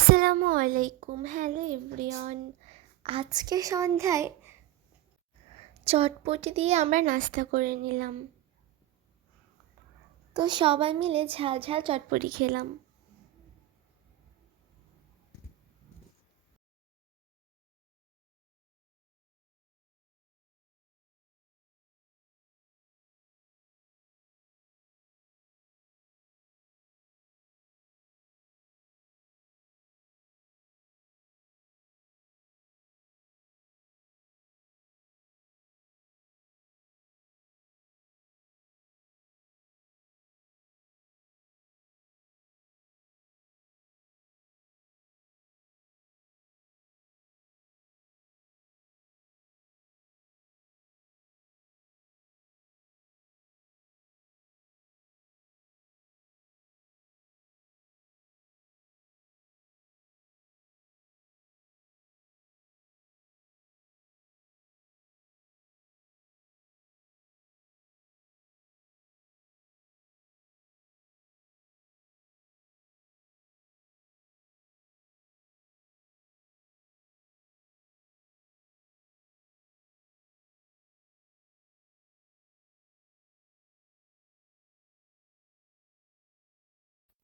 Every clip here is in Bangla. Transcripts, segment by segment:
আসসালামু আলাইকুম। হ্যালো এভরিওয়ান, আজকে সন্ধ্যায় চটপটি দিয়ে আমরা নাস্তা করে নিলাম। তো সবাই মিলে ঝাল ঝাল চটপটি খেলাম।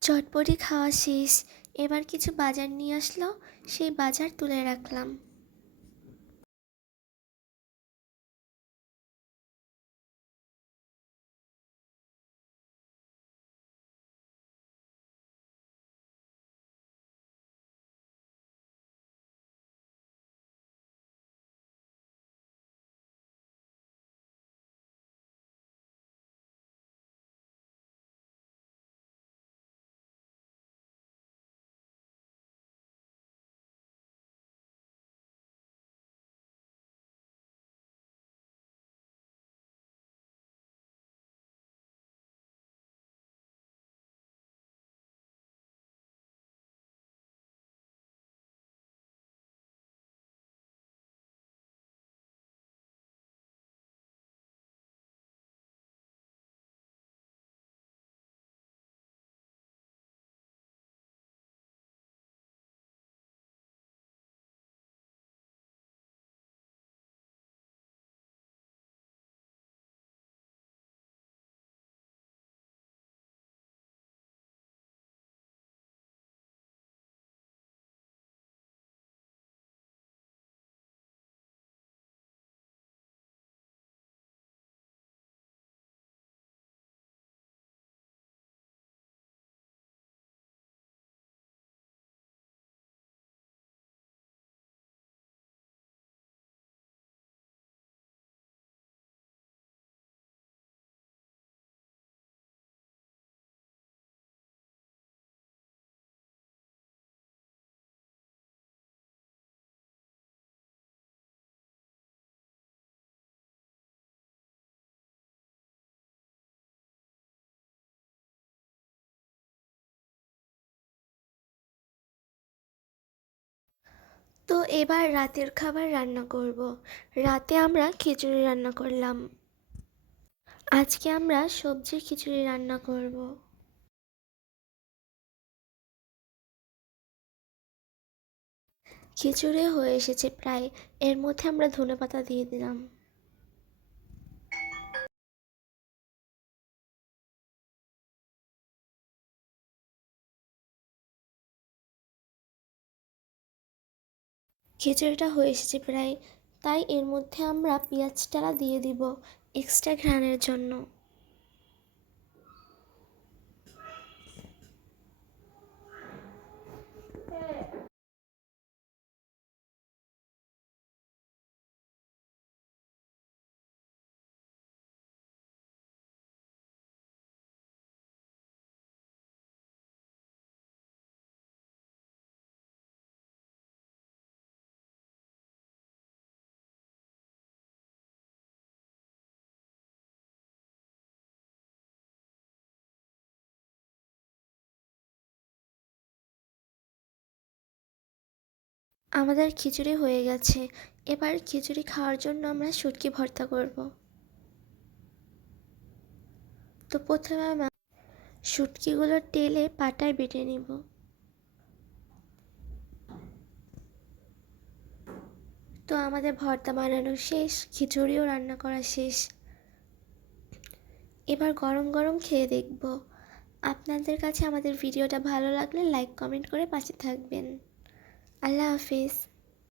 চটপটি খাওয়া শেষ। এবার কিছু বাজার নিয়ে আসলো সেই বাজার তুলে রাখলাম। তো এবার রাতের খাবার রান্না করব। রাতে আমরা খিচুড়ি রান্না করলাম। আজকে আমরা সবজির খিচুড়ি রান্না করব। খিচুড়ি হয়ে এসেছে প্রায়। এর মধ্যে আমরা ধনে পাতা দিয়ে দিলাম। খিচুড়িটা হয়ে এসেছে প্রায়। তাই এর মধ্যে আমরা পেঁয়াজ পেঁয়াজটা দিয়ে দিব এক্সট্রা ঘ্রাণের জন্য। আমাদের খিচুড়ি হয়ে গেছে। এবার খিচুড়ি খাওয়ার জন্য আমরা শুটকি ভর্তা করব। তো প্রথমে আমরা শুটকিগুলো তেলে পাটায় বেটে নিব। তো আমাদের ভর্তা বানানো শেষ, খিচুড়িও রান্না করা শেষ। এবার গরম গরম খেয়ে দেখব। আপনাদের কাছে আমাদের ভিডিওটা ভালো লাগলে লাইক কমেন্ট করে পাশে থাকবেন। আল্লাহ হাফিজ